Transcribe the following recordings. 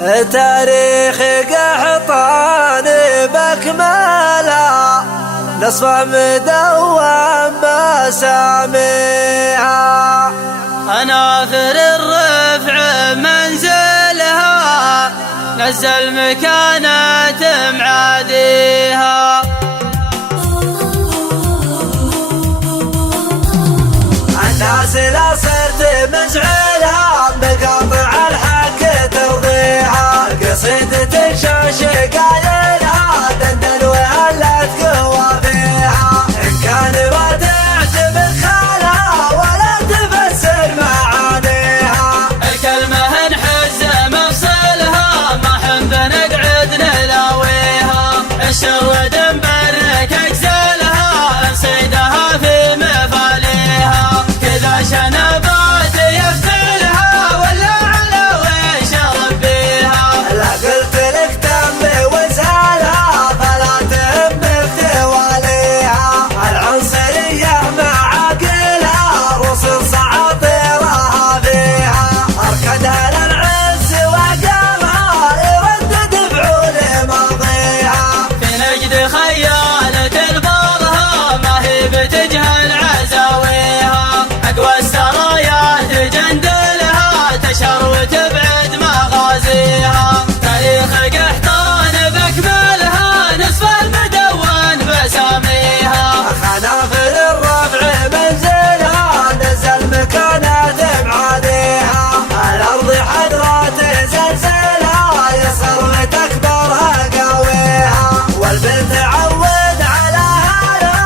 تاريخ قحطان بأكملها نصفه مدون مسامعها. أناثر الرفع منزلها نزل مكانة معاديها. الناس لا صرت مزعلها مقاطع الحق ترضيها. قصيدة الشاش قايلها دندن وهلت قوى فيها. إن كان ما تعجبك خالها ولا تفسر معانيها. الكلمة نحز مفصلها ما حن بنقعد نلاويها. الشرود مبرك أجزلها نصيدها في مفاليها. كذا شنبات يفتلها ولا على ويش ربيها. لا قلت لك تم وزالها فلا تهم بتواليها. العنصرية مع عقلها رسل سعاطيرها فيها. أركدها للعز وقامها يردد بعون ماضيها. في نجد خيالة البرها ما هي بتجهل عزاويها. أقوى السرايا تجندلها تشر وتبعد مغازيها. تاريخ قحطان بأكملها نصف المدون بساميها. خنافر الرفع منزلها نزل مكانة معاديها. الأرض حذرات زلزلها يصر وتكبرها قاويها. والبنت عود على هذا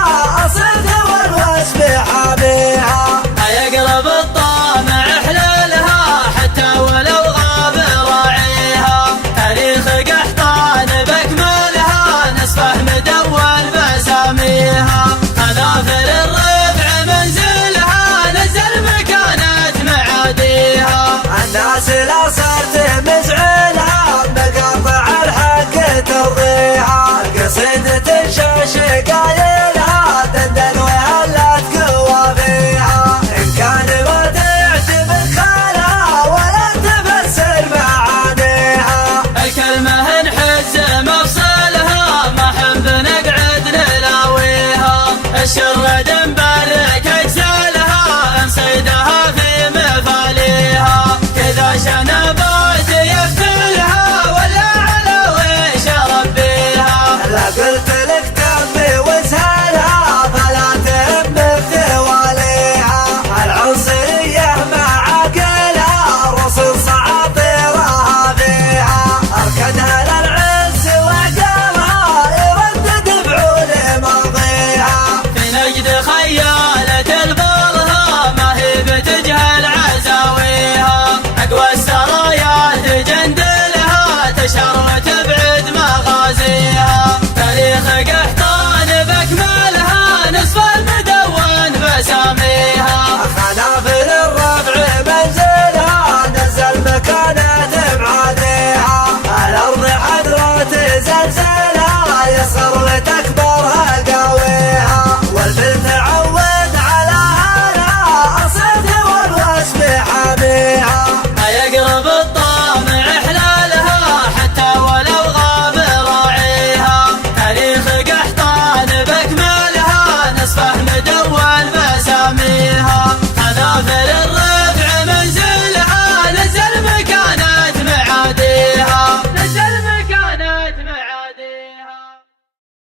أصل والوسم حاميها. يقرب الطامع حلالها حتى ولو غاب راعيها. تاريخ قحطان بأكملها نصفه مدون بساميها. أناثر الربع منزلها نزل مكانة معاديها. الناس لا صرت مزعلها مقاطع الحق ترضيها. قصيدة الشاش قايلها دندن وهلت قوى فيها. إن كان ما تعجبك خالها ولا تفسر معانيها. الكلمة نحز مفصلها ما حن بنقعد نلاويها. الشرد مبرك أجزلها نصيدها في مفاليها. كذا شنبات يفتلها ولا على ويش ربيها. لا قلت لك تم وزهلها فلا تهم بتواليها. العنصرية مع عقلها رسل سعاطيرها فيها. أركدها للعز وقامها يردد بعون ماضيها. في نجد خيالة البرها ما هي بتجهل عزاويها. أقوى السرايا تجندلها تشر وتبعد مغازيها. تاريخ قحطان بأكملها نصف المدون بساميها. خنافر الرفع منزلها نزل مكانة معاديها. الأرض حذرات زلزال